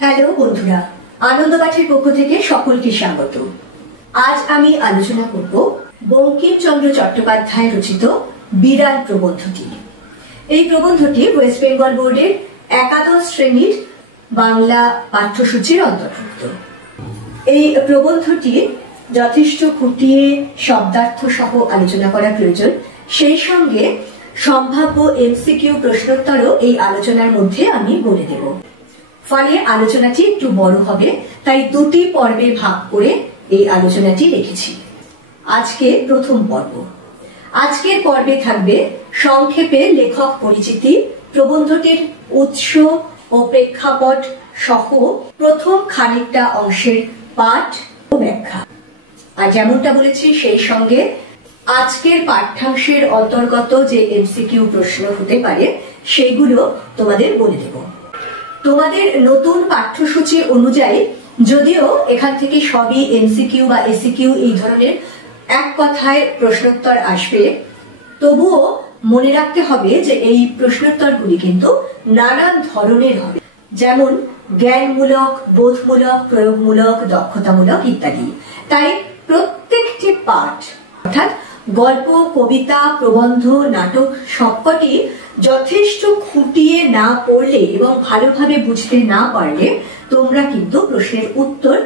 Hello বন্ধুরা, আনন্দবাটির পক্ষ থেকে সকলকে স্বাগত। আজ আমি আলোচনা করব বঙ্কিমচন্দ্র চট্টোপাধ্যায় রচিত বিড়াল প্রবন্ধটি। এই প্রবন্ধটি ওয়েস্ট বেঙ্গল বোর্ডের একাদশ শ্রেণীর বাংলা পাঠ্যসূচির অন্তর্ভুক্ত। এই প্রবন্ধটি যথেষ্ট খুঁটিয়ে শব্দার্থ সহ আলোচনা করা প্রয়োজন। সেই সঙ্গে সম্ভাব্য এমসিকিউ প্রশ্নোত্তরও এই আলোচনার মধ্যে আমি বলে দেব। ফলে আলোচনাটি একটু বড় হবে, তাই দুটি পর্বে ভাগ করে এই আলোচনাটি রেখেছি। আজকে প্রথম পর্ব। আজকের পর্বে থাকবে সংক্ষেপে লেখক পরিচিতি, প্রবন্ধটির উৎস ও প্রেক্ষাপট সহ প্রথম খানিকটা অংশের পাঠ ও ব্যাখ্যা। আর যেমনটা বলেছি, সেই সঙ্গে আজকের পাঠ্যাংশের অন্তর্গত যে এমসিকিউ প্রশ্ন হতে পারে সেগুলো তোমাদের বলে দেব। তোমাদের নতুন পাঠ্যসূচি অনুযায়ী যদিও এখান থেকে সবই এমসিকিউ বা এসিকিউ এই ধরনের এক কথায় প্রশ্নোত্তর আসবে, তবুও মনে রাখতে হবে যে এই প্রশ্নোত্তরগুলি কিন্তু নানান ধরনের হবে, যেমন জ্ঞানমূলক, বোধমূলক, প্রয়োগমূলক, দক্ষতামূলক ইত্যাদি। তাই প্রত্যেকটি পাঠ অর্থাৎ গল্প, কবিতা, প্রবন্ধ, নাটক সবকটি যথেষ্ট খুঁটিয়ে না পড়লে এবং ভালোভাবে বুঝতে না পারলে তোমরা কিন্তু প্রশ্নের উত্তর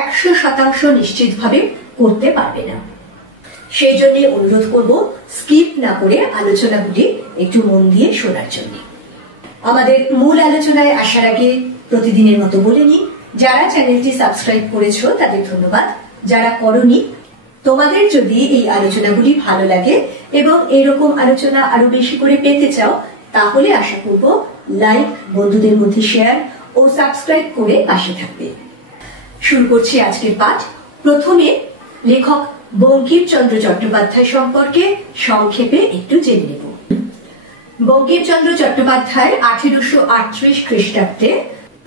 100% নিশ্চিতভাবে করতে পারবে না। সেই জন্য অনুরোধ করব স্কিপ না করে আলোচনাগুলি একটু মন দিয়ে শোনার জন্য। আমাদের মূল আলোচনায় আসার আগে প্রতিদিনের মতো বলে নিই, যারা চ্যানেলটি সাবস্ক্রাইব করেছো তাদের ধন্যবাদ। যারা করনি, তোমাদের যদি এই আলোচনাগুলি ভালো লাগে এবং এরকম আলোচনা আরো বেশি করে পেতে চাও, তাহলে আশা করব লাইক, বন্ধুদের মধ্যে শেয়ার ও সাবস্ক্রাইব করে পাশে থাকবে। শুরু করছি আজকের পাঠ। প্রথমে লেখক বঙ্কিমচন্দ্র চট্টোপাধ্যায় সম্পর্কে সংক্ষেপে একটু জেনে নেব। বঙ্কিমচন্দ্র চট্টোপাধ্যায় 1838 খ্রিস্টাব্দে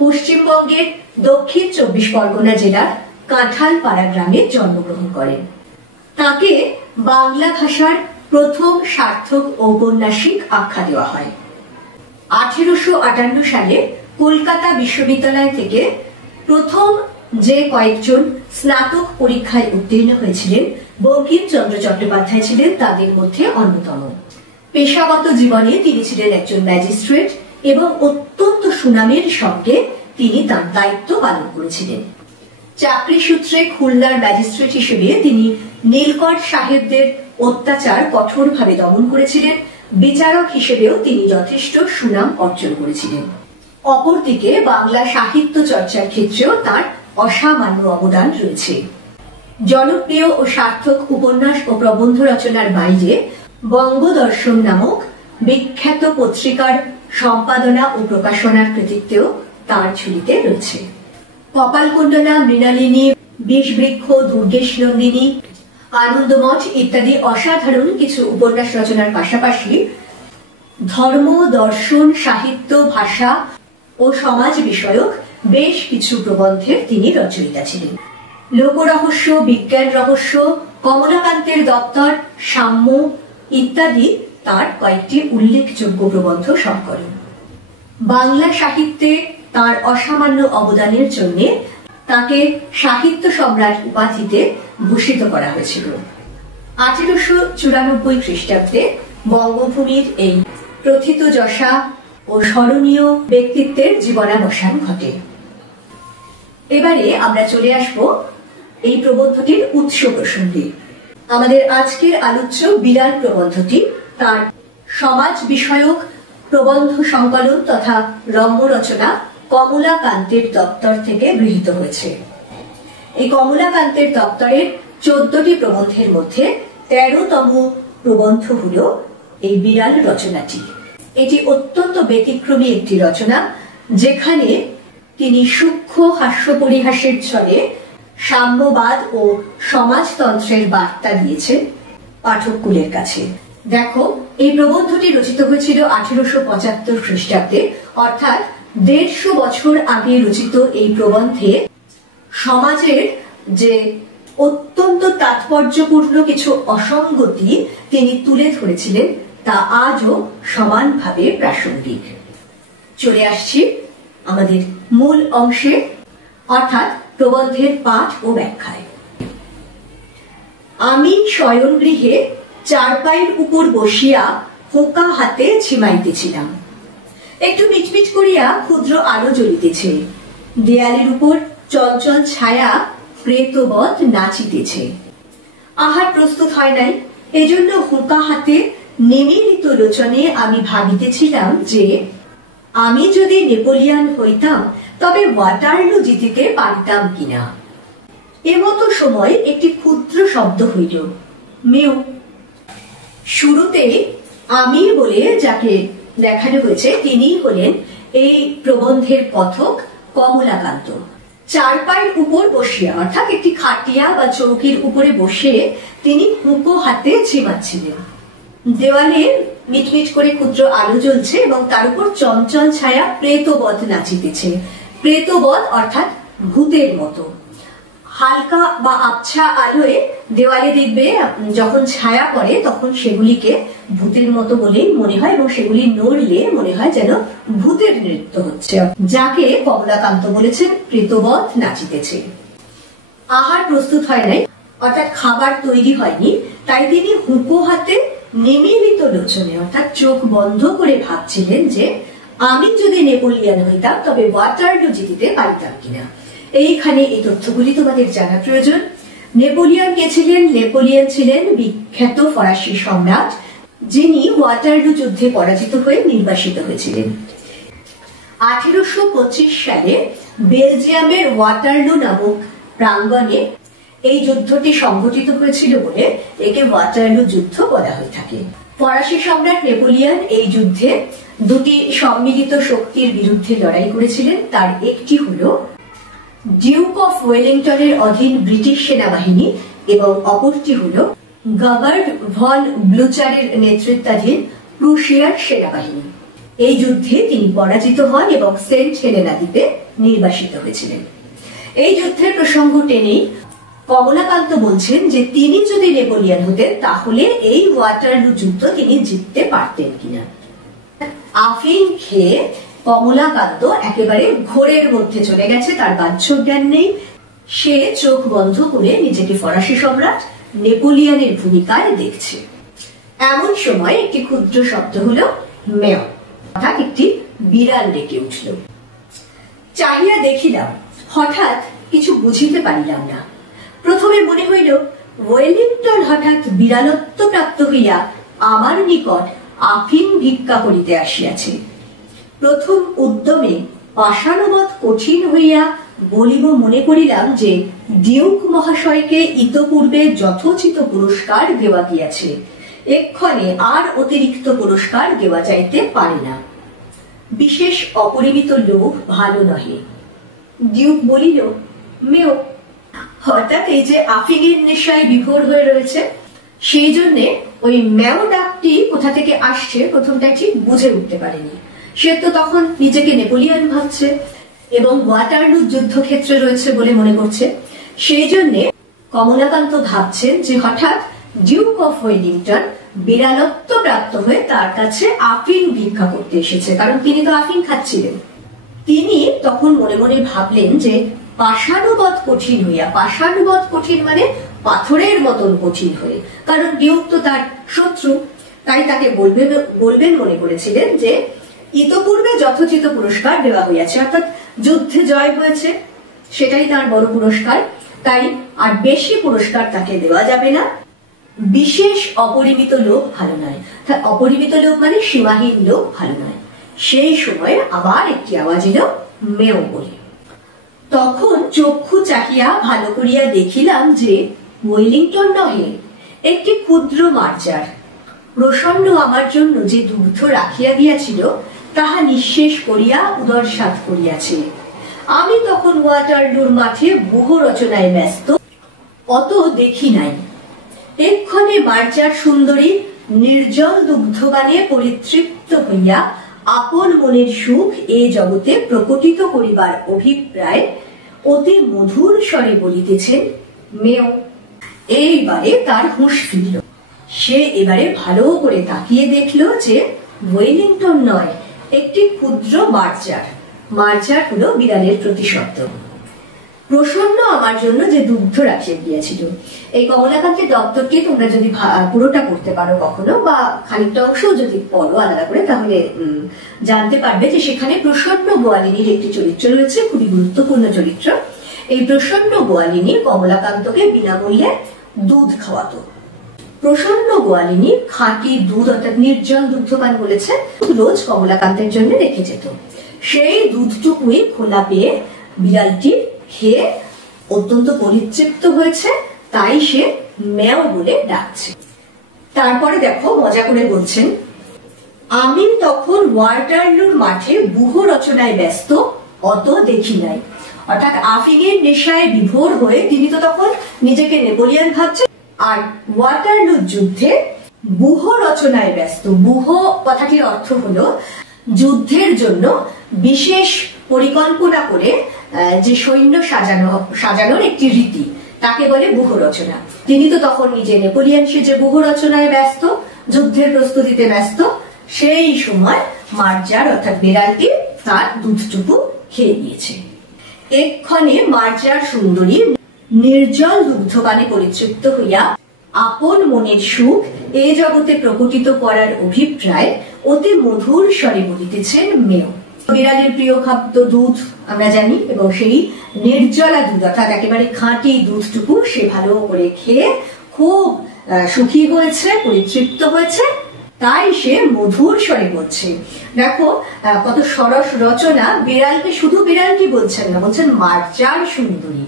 পশ্চিমবঙ্গের দক্ষিণ 24 পরগনা জেলার কাঁঠালপাড়া গ্রামে জন্মগ্রহণ করেন। তাকে বাংলা ভাষার প্রথম সার্থক ঔপন্যাসিক আখ্যা দেওয়া হয়। 1858 সালে কলকাতা বিশ্ববিদ্যালয় থেকে প্রথম যে কয়েকজন স্নাতক পরীক্ষায় উত্তীর্ণ হয়েছিলেন, বঙ্কিমচন্দ্র চট্টোপাধ্যায় ছিলেন তাদের মধ্যে অন্যতম। পেশাগত জীবনে তিনি ছিলেন একজন ম্যাজিস্ট্রেট এবং অত্যন্ত সুনামের সঙ্গে তিনি তার দায়িত্ব পালন করেছিলেন। চাকরি সূত্রে খুলনার ম্যাজিস্ট্রেট হিসেবে তিনি নীলকণ্ঠ সাহেবদের অত্যাচার কঠোরভাবে দমন করেছিলেন। বিচারক হিসেবেও তিনি যথেষ্ট সুনাম অর্জন করেছিলেন। অপরদিকে বাংলা সাহিত্য চর্চার ক্ষেত্রেও তার অসামান্য অবদান রয়েছে। জনপ্রিয় ও সার্থক উপন্যাস ও প্রবন্ধ রচনার বাইরে বঙ্গদর্শন নামক বিখ্যাত পত্রিকার সম্পাদনা ও প্রকাশনার কৃতিত্বেও তার ঝুলিতে রয়েছে। কপালকুণ্ডলা, মৃণালিনী, বিষবৃক্ষ, দুর্গেশ নন্দিনী, আনন্দমঠ ইত্যাদি অসাধারণ কিছু উপন্যাস রচনার পাশাপাশি ধর্ম, দর্শন, সাহিত্য, ভাষা ও সমাজ বিষয়ক বেশ কিছু প্রবন্ধের তিনি রচয়িতা ছিলেন। লোকরহস্য, বিজ্ঞান রহস্য, কমলাকান্তের দপ্তর, সাম্য ইত্যাদি তার কয়েকটি উল্লেখযোগ্য প্রবন্ধ সংকলন। বাংলা সাহিত্যে তার অসামান্য অবদানের জন্য তাকে সাহিত্য সম্রাট উপাধিতে ভূষিত করা হয়েছিল। 1894 খ্রিস্টাব্দে বঙ্গভূমির এই প্রথিতযশা ও স্মরণীয় ব্যক্তিত্বের জীবনাবসান ঘটে। এবারে আমরা চলে আসব এই প্রবন্ধটির উৎস প্রসঙ্গে। আমাদের আজকের আলোচ্য বিড়াল প্রবন্ধটি তার সমাজ বিষয়ক প্রবন্ধ সংকলন তথা রম্য রচনা কমলাকান্তের দপ্তর থেকে গৃহীত হয়েছে। এই কমলাকান্তের দপ্তরের 14টি প্রবন্ধের মধ্যে 13তম প্রবন্ধ হল এই বিড়াল রচনাটি। এটি অত্যন্ত ব্যতিক্রমী একটি রচনা, যেখানে তিনি সূক্ষ্ম হাস্য পরিহাসের ছলে সাম্যবাদ ও সমাজতন্ত্রের বার্তা দিয়েছেন পাঠককুলের কাছে। দেখো, এই প্রবন্ধটি রচিত হয়েছিল 1875 খ্রিস্টাব্দে, অর্থাৎ 150 বছর আগে রচিত এই প্রবন্ধে সমাজের যে অত্যন্ত তাৎপর্যপূর্ণ কিছু অসঙ্গতি তিনি তুলে ধরেছিলেন তা আজও সমানভাবে প্রাসঙ্গিক। চলে আসছি আমাদের মূল অংশে, অর্থাৎ প্রবন্ধের পাঠ ও ব্যাখ্যায়। আমি শয়নগৃহে চারপাইয়ের উপর বসিয়া হোঁকা হাতে ঝিমাইতেছিলাম। একটু মিটমিট করিয়া ক্ষুদ্র আলো জ্বলিতেছে, দেয়ালের উপর চঞ্চল ছায়া প্রেতবৎ নাচিতেছে। আহার প্রস্তুত হয় নাই, এজন্য হোঁকা হাতে নিমীলিত লোচনে আমি ভাবিতেছিলাম যে আমি যদি নেপোলিয়ান হইতাম তবে ওয়াটারলু জিতিতে পারতাম কিনা। এমতো সময় একটি ক্ষুদ্র শব্দ হইল, মেউ। শুরুতে আমি বলে যাকে দেখানো হয়েছে তিনি হলেন এই প্রবন্ধের কথক কমলাকান্ত। চারপাইয়ের উপর বসিয়া, অর্থাৎ একটি খাটিয়া বা চৌকির উপরে বসে তিনি হুঁকো হাতে ঝিমাচ্ছিলেন। দেওয়ালে মিটমিট করে ক্ষুদ্র আলো জ্বলছে এবং তার উপর চঞ্চল ছায়া প্রেতবৎ নাচিতেছে। প্রেতবৎ অর্থাৎ ভূতের মতো। হালকা বা আবছা আলোয় দেওয়ালে দেখবে যখন ছায়া পড়ে তখন সেগুলিকে ভূতের মতো বলেই মনে হয় এবং সেগুলি নড়লে মনে হয় যেন ভূতের নৃত্য হচ্ছে, যাকে কমলাকান্ত বলেছেন প্রেতবৎ নাচিতেছে। আহার প্রস্তুত হয় নাই, অর্থাৎ খাবার তৈরি হয়নি, তাই তিনি হুঁকো হাতে নিমীলিত লোচনে, অর্থাৎ চোখ বন্ধ করে ভাবছিলেন যে আমি যদি নেপোলিয়ান হইতাম তবে ওয়াটারলু জিতিতে পারতাম কিনা। এইখানে এই তথ্যগুলি তোমাদের জানা প্রয়োজন। নেপোলিয়ান কে ছিলেন? নেপোলিয়ান ছিলেন বিখ্যাত ফরাসি সম্রাট, যিনি ওয়াটারলু যুদ্ধে পরাজিত হয়ে নির্বাসিত হয়েছিলেন। 1825 সালে বেলজিয়ামের ওয়াটারলু নামক প্রাঙ্গণে এই যুদ্ধটি সংঘটিত হয়েছিল বলে একে ওয়াটারলু যুদ্ধ বলা হয়ে থাকে। ফরাসি সম্রাট নেপোলিয়ান এই যুদ্ধে দুটি সম্মিলিত শক্তির বিরুদ্ধে লড়াই করেছিলেন। তার একটি হলো ডিউক অফ ওয়েলিংটনের অধীন ব্রিটিশ সেনাবাহিনী এবং অপরটি হলো গাবার্ড ভন ব্লুচারের নেতৃত্বাধীন প্রুশিয়ার সেনাবাহিনী। এই যুদ্ধে তিনি পরাজিত হন এবং সেন্ট হেলেনা দ্বীপে নির্বাসিত হয়েছিলেন। এই যুদ্ধের প্রসঙ্গ টেনেই কমলাকান্ত বলছেন যে তিনি যদি নেপোলিয়ান হতেন তাহলে এই ওয়াটারলু যুদ্ধ তিনি জিততে পারতেন কিনা। আফিং খেয়ে কমলাকান্ত একেবারে ঘোরের মধ্যে চলে গেছে, তার বাহ্য জ্ঞান নেই। সে চোখ বন্ধ করে নিজেকে ফরাসি সম্রাট নেপোলিয়ানের ভূমিকায় দেখছে। এমন সময় একটি ক্ষুদ্র শব্দ হলো মেয়, অর্থাৎ একটি বিড়াল ডেকে উঠল। চাহিয়া দেখিলাম, হঠাৎ কিছু বুঝিতে পারিলাম না। প্রথমে মনে হইল ওয়েলিংটন হঠাৎ বিড়ালত্ব প্রাপ্ত হইয়া আমার নিকট আফিং ভিক্ষা করিতে আসিয়াছে। প্রথম উদ্যমে পাষাণবৎ কঠিন হইয়া বলিব মনে করিলাম যে ডিউক মহাশয়কে ইতপূর্বে যথোচিত পুরস্কার দেওয়া গিয়াছে, এক্ষণে আর অতিরিক্ত পুরস্কার দেওয়া যাইতে পারে না। বিশেষ অপরিমিত লোভ ভালো নহে। ডিউক বলিল, মেয়। হঠাৎ এই যে আফিংয়ের নেশায় বিভোর হয়ে রয়েছে, সেই জন্য ওই মেয় ডাকটি কোথা থেকে আসছে প্রথমটা ঠিক বুঝে উঠতে পারেনি। সে তো তখন নিজেকে নেপোলিয়ান ভাবছে এবং ওয়াটারলু যুদ্ধক্ষেত্রে রয়েছে বলে মনে করছে। সেই জন্য কমলাকান্ত ভাবছেন যে হঠাৎ ডিউক অফ ওয়েলিংটন বিড়ালত্ব প্রাপ্ত হয়ে তার কাছে আফিং ভিক্ষা করতে এসেছে, কারণ তিনি তো আফিং খাচ্ছিলেন। তিনি তখন মনে মনে ভাবলেন যে পাষাণবৎ কঠিন হইয়া, পাষাণবৎ কঠিন মানে পাথরের মতন কঠিন হয়ে, কারণ ডিউক তো তার শত্রু, তাই তাকে বলবেন মনে করেছিলেন যে ইতপূর্বে যথোচিত পুরস্কার দেওয়া হইয়াছে, অর্থাৎ যুদ্ধে জয় হয়েছে, সেটাই তার বড় পুরস্কার, তাই আর বেশি পুরস্কার তাকে দেওয়া যাবে না। বিশেষ অপরিমিত লোক ভালো নয়, অপরিমিত লোক মানে সীমাহীন লোক ভালো নয়। সেই সময় আবার একটি আওয়াজ এলো, মেয় বলে। তখন চক্ষু চাহিয়া ভালো করিয়া দেখিলাম যে ওয়েলিংটন নহে, একটি ক্ষুদ্র মার্জার। প্রসন্ন আমার জন্য যে দুগ্ধ রাখিয়া দিয়াছিল তাহা নিঃশেষ করিয়া উদরসাৎ করিয়াছে। আমি তখন ওয়াটারলুর মাঠে বহু রচনায় ব্যস্ত, অত দেখি নাই। এক্ষণে মার্জার সুন্দরী নির্জল দুগ্ধবানে পরিতৃপ্ত হইয়া আপন মনের সুখ এ জগতে প্রকটিত করিবার অভিপ্রায় অতি মধুর স্বরে বলিতেছেন, মেয়। এইবারে তার হুঁশ ফিরল। সে এবারে ভালো করে তাকিয়ে দেখল যে ওয়েলিংটন নয়, একটি ক্ষুদ্র মার্জার। মার্জার হলো বিড়ালের প্রতিশব্দ। প্রসন্ন আমার জন্য যে দুগ্ধ রাখিয়ে গিয়েছিল। এই কমলাকান্তের দপ্তরকে তোমরা যদি পুরোটা পড়তে পারো কখনো, বা খানিকটা অংশও যদি পড়ো আলাদা করে, তাহলে জানতে পারবে যে সেখানে প্রসন্ন গোয়ালিনীর একটি চরিত্র রয়েছে, খুবই গুরুত্বপূর্ণ চরিত্র। এই প্রসন্ন গোয়ালিনী কমলাকান্তকে বিনামূল্যে দুধ খাওয়াতো। প্রসন্ন গোয়ালিনী খাঁটি দুধ অর্থাৎ নির্জল দুগ্ধপান বলেছে, রোজ কমলাকান্তের জন্য রেখে যেত। সেই দুধটুকুই খোলা পেয়ে বিড়ালটি খেয়ে অত্যন্ত পরিতৃপ্ত হয়েছে, তাই সে ম্যাও বলে ডাকছে। তারপরে দেখো মজা করে বলছেন, আমি তখন ওয়াটারলুর মাঠে ব্যূহ রচনায় ব্যস্ত, অত দেখি নাই। অর্থাৎ আফিংয়ের নেশায় বিভোর হয়ে তিনি তো তখন নিজেকে নেপোলিয়ন ভাবছেন, আর ওয়াটারলুর যুদ্ধে ব্যূহ রচনায় ব্যস্ত। ব্যূহ কথাটির অর্থ হলো যুদ্ধের জন্য বিশেষ পরিকল্পনা করে যে সৈন্য সাজানোর একটি রীতি, তাকে বলে ব্যূহ রচনা। তিনি তো তখন নিজে নেপোলিয়ন সেজে ব্যূহ রচনায় ব্যস্ত, যুদ্ধের প্রস্তুতিতে ব্যস্ত। সেই সময় মার্জার অর্থাৎ বিড়ালটি তার দুধটুকু খেয়ে নিয়েছে। এক্ষণে মার্জার সুন্দরী নির্জল দুগ্ধপানে পরিতৃপ্ত হইয়া আপন মনের সুখ এ জগতে প্রকটিত করার অভিপ্রায় অতি মধুর স্বরে বলিতেছেন মেয়। বিড়ালের প্রিয় খাদ্য দুধ আমরা জানি, এবং সেই নির্জলা দুধ অর্থাৎ একেবারে খাঁটি দুধটুকু সে ভালো করে খেয়ে খুব সুখী হয়েছে, পরিতৃপ্ত হয়েছে, তাই সে মধুর স্বরে বলছে। দেখো কত সরস রচনা। বিড়ালকে শুধু বিড়ালটি বলছেন না, বলছেন মার্জার সুন্দরী।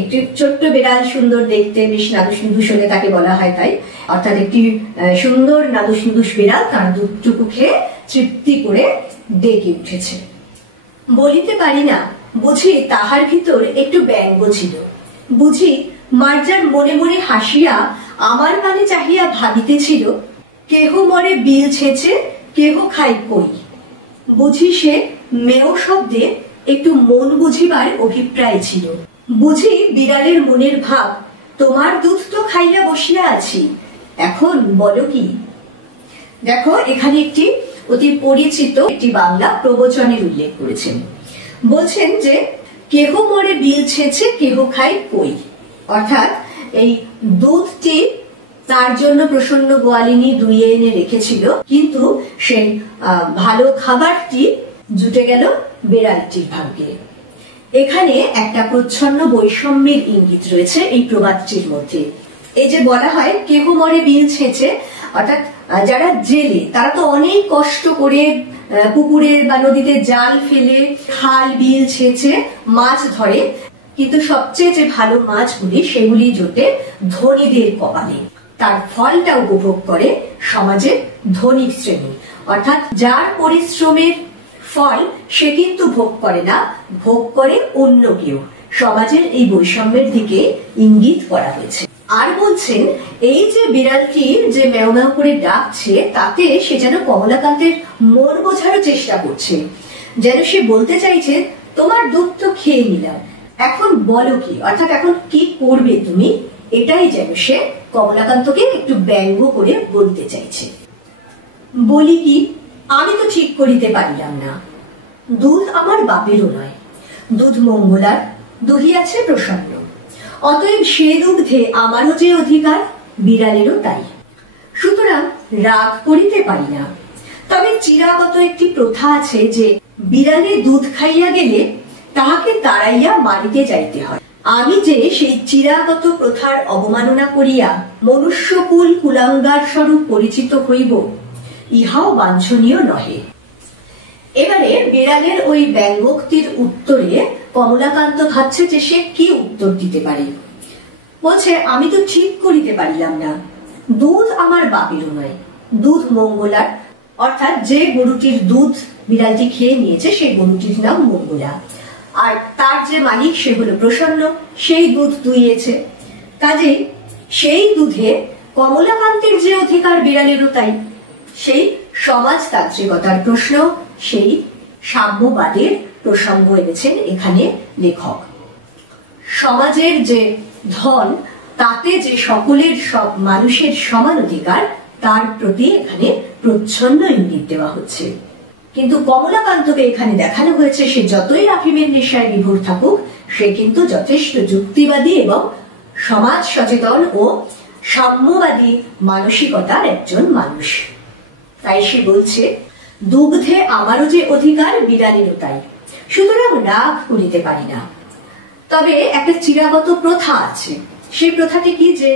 একটি ছোট্ট বিড়াল সুন্দর দেখতে, বেশ নাদুস নুদুস হলে তাকে বলা হয় তাই। অর্থাৎ একটি সুন্দর নাদুস নুদুস বিড়াল তার দুধটুকু খেয়ে তৃপ্তি করে ডেকে উঠেছে। বলিতে পারি না, বুঝি তাহার ভিতর একটু ব্যঙ্গ ছিল। বুঝি মার্জার মনে মনে হাসিয়া আমার মানে চাহিয়া ভাবিতেছিল, কেহ মরে বিল ছেঁচে, কেহ খাই কই। বুঝি সে মেয় শব্দে একটু মন বুঝিবার অভিপ্রায় ছিল। বুঝি বিড়ালের মনের ভাব, তোমার দুধ তো খাইয়া বসিয়া আছি, এখন বলো কি। দেখো এখানে একটি অতি পরিচিত একটি বাংলা প্রবচনের উল্লেখ করেছেন। বলছেন যে কেহ মরে বিল ছেঁচে, কেহ খাই কই। অর্থাৎ এই দুধটি তার জন্য প্রসন্ন গোয়ালিনী দুইয়ে এনে রেখেছিল, কিন্তু সেই ভালো খাবারটি জুটে গেল বিড়ালটির ভাগ্যে। এখানে একটা প্রচ্ছন্ন বৈষম্যের ইঙ্গিত রয়েছে এই প্রবাদটির মধ্যে। এই যে বলা হয় কেহ মরে বিল ছেঁচে, অর্থাৎ যারা জেলে তারা তো অনেক কষ্ট করে পুকুরে বা নদীতে জাল ফেলে খাল বিল ছেঁচে মাছ ধরে, কিন্তু সবচেয়ে যে ভালো মাছগুলি সেগুলি জোটে ধনীদের কপালে। তার ফলটা উপভোগ করে সমাজের ধনী শ্রেণী, অর্থাৎ যার পরিশ্রমের ফল সে কিন্তু ভোগ করে না, ভোগ করে অন্য কেউ। সমাজের এই বৈষম্যের দিকে ইঙ্গিত করা হয়েছে। আর বলছেন এই যে বিড়ালটি যে ম্যাও ম্যাও করে ডাকছে, তাতে সে যেন কমলাকান্তের মন বোঝারও চেষ্টা করছে, যেন সে বলতে চাইছে তোমার দুধ তো খেয়ে নিলাম, এখন বলো কি, অর্থাৎ এখন কি করবে তুমি, এটাই যেন সে কমলাকান্তকে একটু ব্যঙ্গ করে বলতে চাইছে। বলি কি, আমি তো ঠিক করিতে পারিলাম না, দুধ আমার বাপেরও নয়, দুধ মঙ্গলার, দুহিয়াছে প্রসন্ন, অতএব সে দুগ্ধে আমারও যে অধিকার, বিড়ালেরও তাই। সুতরাং রাগ করিতে পারি না। তবে চিরাগত একটি প্রথা আছে যে বিড়ালে দুধ খাইয়া গেলে তাহাকে তাড়াইয়া মারিতে যাইতে হয়। আমি যে সেই চিরাগত প্রথার অবমাননা করিয়া মনুষ্যকুল কুলাঙ্গার স্বরূপ পরিচিত হইব, ইহাও বাঞ্ছনীয় নহে। এবারে বিড়ালের ওই ব্যঙ্গোক্তির উত্তরে কমলাকান্ত ভাবছে যে সে কি উত্তর দিতে পারে। বলছে আমি তো ঠিক করিতে পারিলাম না, দুধ আমার বাপেরও নয়, দুধ মঙ্গলার, অর্থাৎ যে গরুটির দুধ বিড়ালটি খেয়ে নিয়েছে সেই গরুটির নাম মঙ্গলা, আর তার যে মালিক সে হলো প্রসন্ন, সেই দুধ দুইয়েছে। কাজেই সেই দুধে কমলাকান্তের যে অধিকার, বিড়ালেরও তাই। সেই সমাজতান্ত্রিকতার প্রশ্ন, সেই সাম্যবাদের প্রসঙ্গ এনেছেন এখানে লেখক। সমাজের যে ধন, তাতে যে সকলের সব মানুষের সমান অধিকার, তার প্রতি এখানে প্রচ্ছন্ন ইঙ্গিত দেওয়া হচ্ছে। কিন্তু কমলাকান্তকে এখানে দেখানো হয়েছে সে যতই আফিমের নেশায় বিভোর থাকুক, সে কিন্তু যথেষ্ট যুক্তিবাদী এবং সমাজ সচেতন ও সাম্যবাদী মানসিকতার একজন মানুষ। তাই সে বলছে, দুগ্ধে আমারও যে অধিকার, বিড়ালেরও তাই, সুতরাং রাগ করিতে পারি না। তবে একটা চিরাগত প্রথা আছে, সেই প্রথাটি কি, যে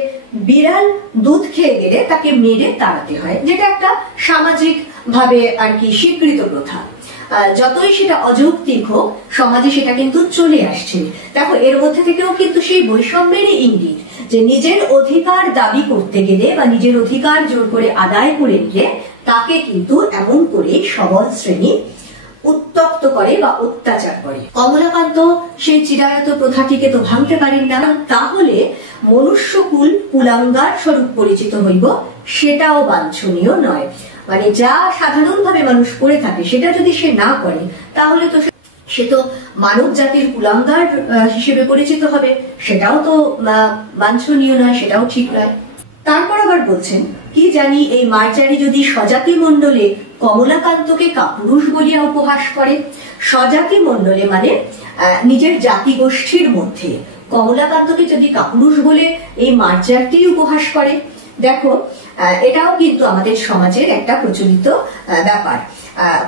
বিড়াল দুধ খেয়ে গেলে তাকে মেরে তাড়াতে হয়, যেটা একটা সামাজিক ভাবে আর কি স্বীকৃত প্রথা। যতই সেটা অযৌক্তিক হোক, সমাজে সেটা কিন্তু চলে আসছে। দেখো, এর মধ্যে থেকেও কিন্তু সেই বৈষম্যেরই ইঙ্গিত, যে নিজের অধিকার দাবি করতে গেলে বা নিজের অধিকার জোর করে আদায় করে নিলে তাকে কিন্তু এমন করে সবল শ্রেণী উত্তপ্ত করে বা অত্যাচার করে। কমলাকান্ত সেই চিরায়ত প্রথাটিকে তো ভাঙতে পারেন না, তাহলে মনুষ্যকুল কুলাঙ্গার স্বরূপ পরিচিত হইব, সেটাও বাঞ্ছনীয় নয়। মানে যা সাধারণভাবে মানুষ করে থাকে সেটা যদি সে না করে, তাহলে তো সে তো মানব জাতির কুলাঙ্গার হিসেবে পরিচিত হবে, সেটাও তো বাঞ্ছনীয় নয়, সেটাও ঠিক নয়। তারপর আবার বলছেন, কি জানি এই মার্জারি যদি স্বজাতি মণ্ডলে কমলাকান্তকে কাপুরুষ বলিয়া উপহাস করে। স্বজাতি মণ্ডলে মানে নিজের জাতি গোষ্ঠীর মধ্যে কমলাকান্তকে যদি কাপুরুষ বলে এই মার্জারটি উপহাস করে। দেখো, এটাও কিন্তু আমাদের সমাজের একটা প্রচলিত ব্যাপার।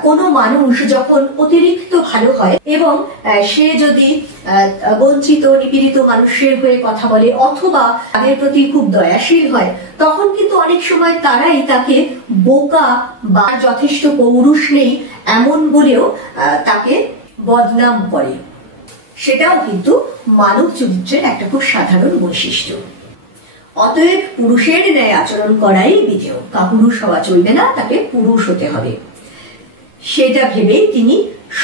কোনো মানুষ যখন অতিরিক্ত ভালো হয় এবং সে যদি বঞ্চিত নিপীড়িত মানুষের হয়ে কথা বলে অথবা তাদের প্রতি খুব দয়াশীল হয়, তখন কিন্তু অনেক সময় তারাই তাকে বোকা বা যথেষ্ট পৌরুষ নেই এমন বলেও তাকে বদনাম করে। সেটাও কিন্তু মানব চরিত্রের একটা খুব সাধারণ বৈশিষ্ট্য। অতএব পুরুষের ন্যায় আচরণ করাই বিধেয়, কাপুরুষ হওয়া চলবে না, তাকে পুরুষ হতে হবে। সেটা ভেবেই তিনি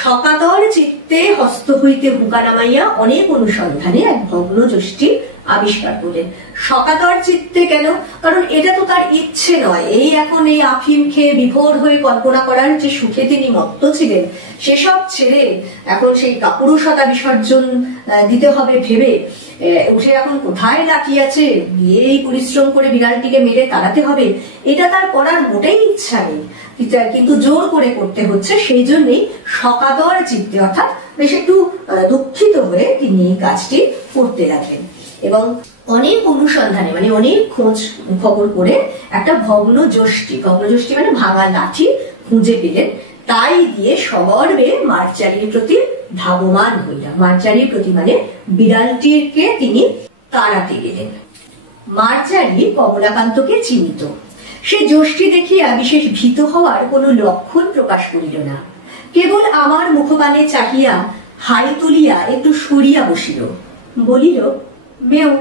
সকাতর চিত্তে হস্ত হইতে হুঁকা নামাইয়া অনেক অনুসন্ধানে এক ভগ্ন যষ্টি আবিষ্কার করলেন। সকাতর চিত্তে কেন? কারণ এটা তো তার ইচ্ছে নয়। এই এখন এই আফিম খেয়ে বিভোর হয়ে কল্পনা করার যে সুখে তিনি মত্ত ছিলেন, সেসব ছেড়ে এখন সেই কাপুরুষতা বিসর্জন দিতে হবে ভেবে উঠে এখন কোথায় লাঠি আছে, গিয়েই পরিশ্রম করে বিড়ালটিকে মেরে তাড়াতে হবে, এটা তার করার মোটেই ইচ্ছা নেই, কিন্তু জোর করে করতে হচ্ছে। সেই জন্যই সকাতর চিত্তে অর্থাৎ বেশ একটু দুঃখিত হয়ে তিনি এই কাজটি করতে লাগলেন এবং অনেক অনুসন্ধানে মানে অনেক খোঁজ খবর করে একটা ভগ্ন যষ্টি মানে ভাঙা লাঠি খুঁজে পেলেন। তাই দিয়ে সগর্বে মার্জারির প্রতি ধাবমান হইলেন। মার্জারির প্রতি মানে বিড়ালটিকে তিনি তাড়াতে গেলেন। মার্জারি কমলাকান্তকে চিনিত। সে যষ্টি দেখিয়া বিশেষ ভীত হওয়ার কোনো লক্ষণ প্রকাশ করিল না, কেবল আমার মুখপানে চাহিয়া হাই তুলিয়া একটু সরিয়া বসিল, বলিল, মেও।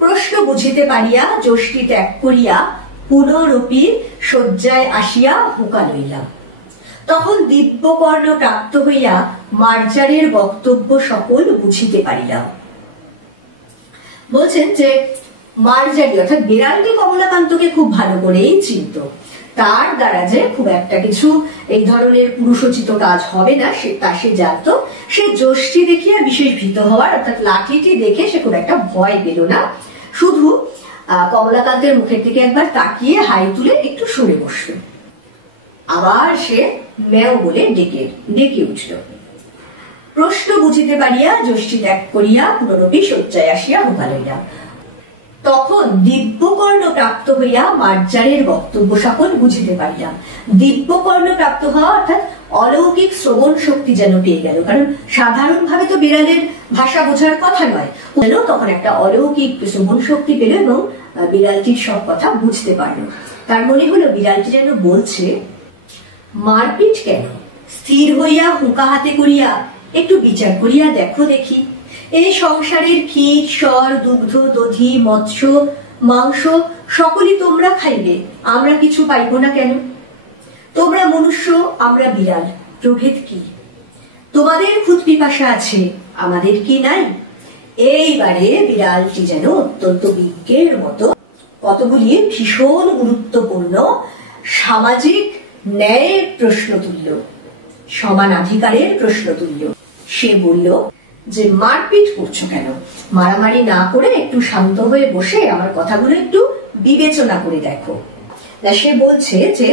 প্রশ্ন বুঝিতে পারিয়া যষ্টি ত্যাগ করিয়া পুনরূপী শয্যায় আসিয়া হুঁকা লইলাম। তখন দিব্যকর্ণ প্রাপ্ত হইয়া মার্জারের বক্তব্য সকল বুঝিতে পারিলাম। বলছেন যে মার্জারি অর্থাৎ বিড়ালটি কমলাকান্তকে খুব ভালো করেই চিনত। তার দ্বারা যে খুব একটা কিছু এই ধরনের পুরুষোচিত কাজ হবে না তা সে জানত। সে যষ্টি দেখিয়া বিশেষ ভীত হওয়ার অর্থাৎ লাঠিটি দেখে সে খুব একটা ভয় পেল না, শুধু কমলাকান্তের মুখের দিকে একবার তাকিয়ে হাই তুলে একটু সরে বসল। আবার সে মেও বলে ডেকে উঠল। প্রশ্ন বুঝিতে পারিয়া যষ্টি ত্যাগ করিয়া পুনরূপী শয্যায় আসিয়া হুঁকা লইলাম। তখন দিব্যকর্ণ প্রাপ্ত হইয়া মার্জারের বক্তব্য সকল বুঝিতে পারিলাম। দিব্যকর্ণ প্রাপ্ত হওয়া অর্থাৎ অলৌকিক শ্রবণ শক্তি যেন পেয়ে গেল, কারণ সাধারণভাবে তো বিড়ালের ভাষা বোঝার কথা নয়, তখন একটা অলৌকিক শ্রবণ শক্তি পেল এবং বিড়ালটির সব কথা বুঝতে পারল। তার মনে হলো বিড়ালটি যেন বলছে, মারপিট কেন? স্থির হইয়া হুঁকা হাতে করিয়া একটু বিচার করিয়া দেখো দেখি, এই সংসারের ক্ষীর স্বর দুগ্ধ দধি মৎস্য মাংস সকলই তোমরা খাইবে, আমরা কিছু পাইব না কেন? তোমরা মনুষ্য, আমরা বিড়াল, প্রভেদ কি? তোমাদের খুদ পিপাসা আছে, আমাদের কি নাই? এইবারে বিড়ালটি যেন অত্যন্ত বিজ্ঞের মতো কতগুলি ভীষণ গুরুত্বপূর্ণ সামাজিক ন্যায়ের প্রশ্ন তুলল, সমানাধিকারের প্রশ্ন তুলল। সে বলল যে মারপিট করছো কেন? মারামারি না করে একটু শান্ত হয়ে বসে আমার কথাগুলো একটু বিবেচনা করে দেখো। সে বলছে যে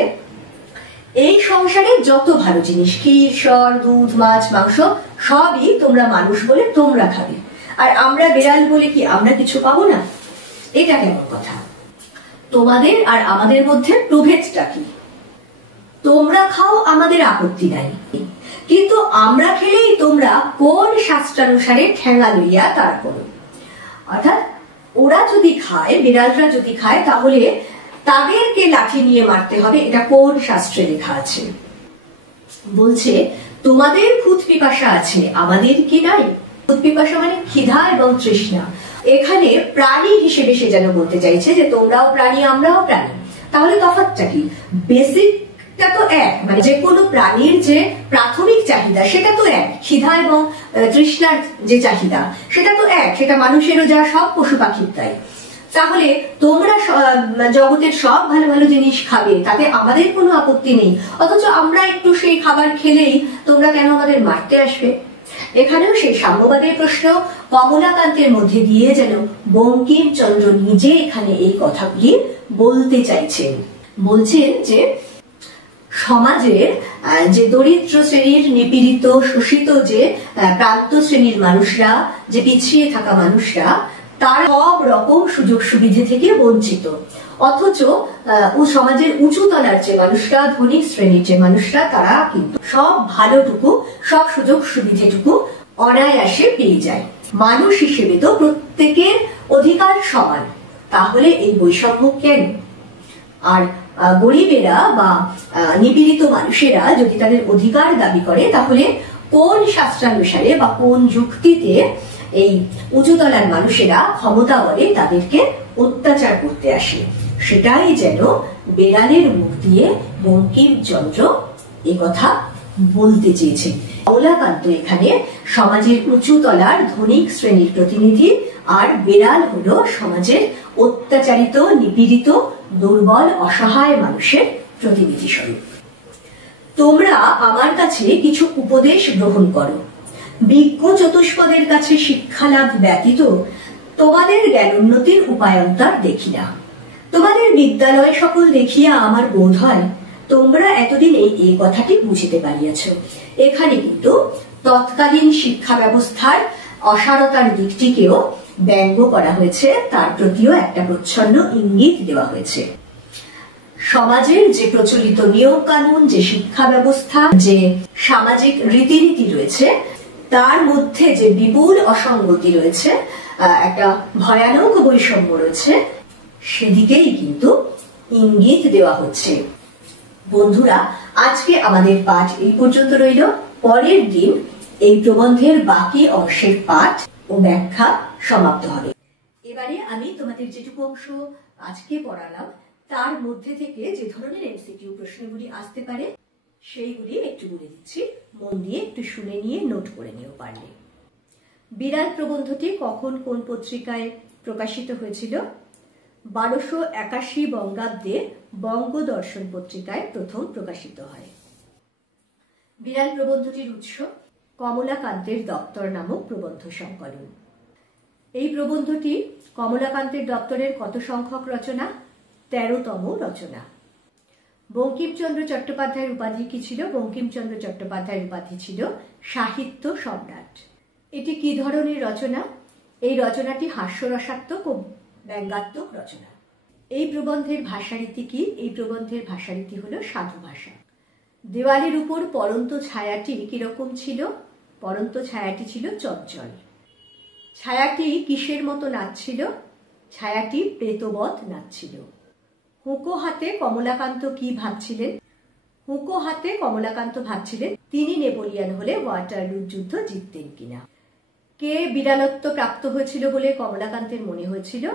এই সংসারে যত ভালো জিনিস, ক্ষীর, সর, দুধ, মাছ, মাংস সবই তোমরা মানুষ বলে তোমরা খাবে, আর আমরা বিড়াল বলে কি আমরা কিছু পাবো না? এটা কেমন কথা? তোমাদের আর আমাদের মধ্যে প্রভেদটা কি? তোমরা খাও, আমাদের আপত্তি নাই, কিন্তু আমরা খেলেই তোমরা কোন শাস্ত্রানুসারে ঠেঙা লইয়া তার করো। অর্থাৎ ওরা যদি খায়, বিড়ালরা যদি খায়, তাহলে তাদেরকে লাঠি নিয়ে মারতে হবে, এটা কোন শাস্ত্রে লেখা আছে? বলছে তোমাদের খুদ পিপাসা আছে, আমাদের কি নাই? খুদ পিপাসা মানে ক্ষিধা এবং তৃষ্ণা। এখানে প্রাণী হিসেবে সে যেন বলতে চাইছে যে তোমরাও প্রাণী, আমরাও প্রাণী। তাহলে তফাৎটা কি? বেসিকটা তো এক, মানে যে কোনো প্রাণীর যে প্রাথমিক চাহিদা সেটা তো এক, ক্ষিধা এবং তৃষ্ণার যে চাহিদা সেটা তো এক, সেটা মানুষেরও যা, সব পশু পাখির তাই। তাহলে তোমরা জগতের সব ভালো ভালো জিনিস খাবে, তাতে আমাদের কোনো আপত্তি নেই, অথচ আমরা একটু সেই খাবার খেলেই তোমরা কেন আমাদের মারতে আসবে? এখানেও সেই সাম্যবাদের প্রশ্ন কমলাকান্তের মধ্যে দিয়ে যেন বঙ্কিমচন্দ্র নিজে এখানে এই কথাগুলি বলতে চাইছেন। বলছেন যে সমাজের যে দরিদ্র শ্রেণীর, নিপীড়িত, শোষিত যে প্রান্ত শ্রেণীর মানুষরা, যে পিছিয়ে থাকা মানুষরা, তারা সব রকম সুযোগ সুবিধে থেকে বঞ্চিত, অথচ সমাজের উঁচু তলার যে মানুষরা, ধনী শ্রেণীর যে মানুষরা, তারা কিন্তু সব ভালোটুকু, সব সুযোগ সুবিধেটুকু অনায়াসে পেয়ে যায়। মানুষ হিসেবে তো প্রত্যেকের অধিকার সমান, তাহলে এই বৈষম্য কেন? আর গরিবেরা বা নিপীড়িত মানুষেরা যদি তাদের অধিকার দাবি করে, তাহলে কোন শাস্ত্রানুসারে বা কোন যুক্তিতে এই উঁচুতলার মানুষেরা ক্ষমতা বলে তাদেরকে অত্যাচার করতে আসে? সেটাই যেন বেড়ালের মুখ দিয়ে বঙ্কিমচন্দ্র একথা বলতে চেয়েছেন। কমলাকান্ত এখানে সমাজের উঁচুতলার ধনিক শ্রেণীর প্রতিনিধি, আর বেড়াল হলো সমাজের অত্যাচারিত, নিপীড়িত, দুর্বল, অসহায় মানুষের প্রতিনিধি স্বরূপ। তোমরা আমার কাছে কিছু উপদেশ গ্রহণ করো, বিজ্ঞ চতুষ্পদের কাছে শিক্ষা লাভ ব্যতীত তোমাদের জ্ঞানোন্নতির উপায়ন্তর দেখি না। তোমাদের বিদ্যালয় সকল দেখিয়া আমার বোধ হয় তোমরা এতদিনে এই কথাটি বুঝিতে পারিয়াছ। এখানে কিন্তু তৎকালীন শিক্ষা ব্যবস্থার অসারতার দিকটিকেও ব্যঙ্গ করা হয়েছে, তার প্রতিও একটা প্রচ্ছন্ন ইঙ্গিত দেওয়া হয়েছে। সমাজের যে প্রচলিত নিয়ম কানুন, যে শিক্ষা ব্যবস্থা, যে সামাজিক রীতিনীতি রয়েছে, তার মধ্যে যে বিপুল অসঙ্গতি রয়েছে, একটা ভয়ানক বৈষম্য রয়েছে, সেদিকেই কিন্তু ইঙ্গিত দেওয়া হচ্ছে। বন্ধুরা, আজকে আমাদের পাঠ এই পর্যন্ত রইল। পরের দিন এই প্রবন্ধের বাকি অংশের পাঠ ও ব্যাখ্যা সমাপ্ত হবে। এবারে আমি তোমাদের যেটুকু অংশ আজকে পড়ালাম, তার মধ্যে থেকে যে ধরনের এমসিকিউ প্রশ্নগুলি আসতে পারে সেইগুলি একটু বলে দিচ্ছি, মন দিয়ে একটু শুনে নিয়ে নোট করে নিও পারলে। বিড়াল প্রবন্ধটি কখন কোন পত্রিকায় প্রকাশিত হয়েছিল? 1281 বঙ্গাব্দে বঙ্গদর্শন পত্রিকায় প্রথম প্রকাশিত হয়। বিড়াল প্রবন্ধটির উৎস কমলাকান্তের দপ্তর নামক প্রবন্ধ সংকলন। এই প্রবন্ধটি কমলাকান্তের দপ্তরের কত সংখ্যক রচনা? 13তম রচনা। বঙ্কিমচন্দ্র চট্টোপাধ্যায়ের উপাধি কি ছিল? বঙ্কিমচন্দ্র চট্টোপাধ্যায়ের উপাধি ছিল সাহিত্য সম্রাট। এটি কি ধরনের রচনা? এই রচনাটি হাস্যরসাত্মক ও ব্যঙ্গাত্মক রচনা। এই প্রবন্ধের ভাষারীতি কি? এই প্রবন্ধের ভাষারীতি হলো সাধু ভাষা। দেওয়ালের উপর পড়ন্ত ছায়াটি কিরকম ছিল? পড়ন্ত ছায়াটি ছিল চঞ্চল। ছায়াটি কিসের মতো নাচছিল? ছায়াটি প্রেতবৎ নাচছিল। হুঁকো হাতে কমলাকান্ত কি ভাবছিলেন? হুঁকো হাতে কমলাকান্ত ভাবছিলেন তিনি নেপোলিয়ন হলে ওয়াটারলুর যুদ্ধ জিততেন কিনা। কে বিড়ালত্ব প্রাপ্ত হয়েছিল বলে কমলাকান্তের মনে হয়েছিল?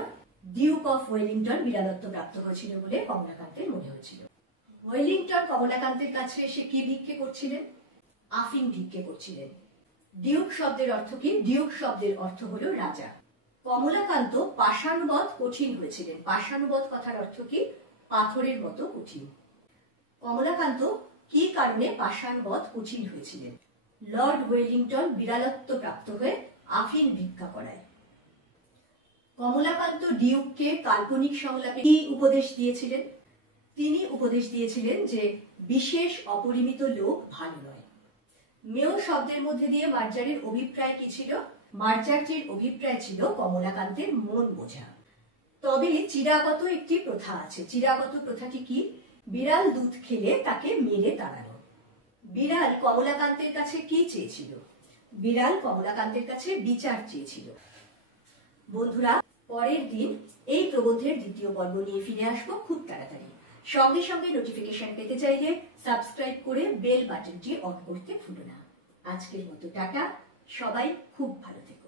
ডিউক অফ ওয়েলিংটন বিড়ালত্ব প্রাপ্ত হয়েছিল বলে কমলাকান্তের মনে হয়েছিল। ওয়েলিংটন কমলাকান্তের কাছে এসে কি ভিক্ষে করছিলেন? আফিং ভিক্ষে করছিলেন। ডিউক শব্দের অর্থ কি? ডিউক শব্দের অর্থ হলো রাজা। কমলাকান্ত পাষাণবৎ কঠিন হয়েছিলেন। পাষাণবৎ কথার অর্থ কি? পাথরের মতো কঠিন। কমলাকান্ত কি কারণে পাষাণবৎ কঠিন হয়েছিলেন? লর্ড ওয়েলিংটন বিড়ালত্ব প্রাপ্ত হয়ে আফিং ভিক্ষা করায়। কমলাকান্ত ডিউককে কাল্পনিক সংলাপে কি উপদেশ দিয়েছিলেন? তিনি উপদেশ দিয়েছিলেন যে বিশেষ অপরিমিত লোক ভালো নয়। মেয় শব্দের মধ্যে দিয়ে মার্জারের অভিপ্রায় কি ছিল? মার্জারজির অভিপ্রায় ছিল কমলাকান্তের মন বোঝা। তবে চিরাগত একটি প্রথা আছে। চিরাগত প্রথাটি কি? বিড়াল দুধ খেলে তাকে মেরে তাড়ানো। বিড়াল কমলাকান্তের কাছে কি চেয়েছিল? বিড়াল কমলাকান্তের কাছে বিচার চেয়েছিল। বন্ধুরা, পরের দিন এই প্রবন্ধের দ্বিতীয় পর্ব নিয়ে ফিরে আসবো খুব তাড়াতাড়ি। সঙ্গে সঙ্গে নোটিফিকেশন পেতে চাইলে সাবস্ক্রাইব করে বেল বাটনটি অন করতে ভুলো না। আজকের মতো টাটা, সবাই খুব ভালো থেকো।